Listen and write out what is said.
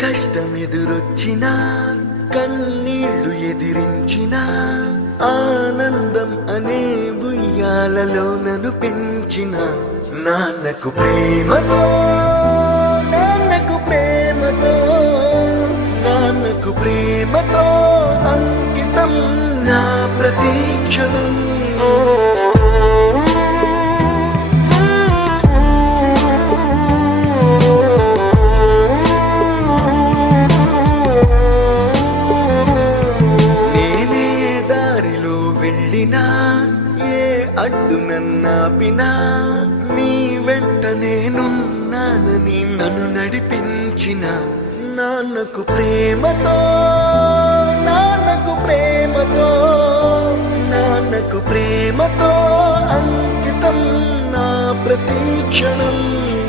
కష్టమెదురొచ్చినా కన్నీళ్లు ఎదిరించినా ఆనందం అనే ఉయ్యాలలో నన్ను పెంచిన నాన్నకు ప్రేమతో నాన్నకు ప్రేమతో నాన్నకు ప్రేమతో అంకితం నా ప్రతీక్షణం. నేనే దారిలో వెళ్ళినా ఏ అడ్డు నన్నాపినా నీ వెంట నేనున్నానని నన్ను నడిపించిన నాన్నకు ప్రేమతో నాన్నకు ప్రేమతో నాన్నకు ప్రేమతో అంకితం నా ప్రతీక్షణం.